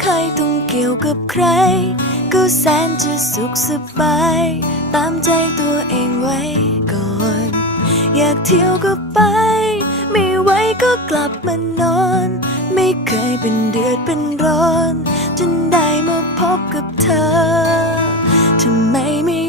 เคยต้องเกี่ยวกับใครก็แสนจะสุขสบายตามใจตัวเองไว้ก่อนอยากเที่ยวก็ไปไม่ไหวก็กลับมานอนไม่เคยเป็นเดือดเป็นร้อนจนได้มาพบกับเธอทำไมไม่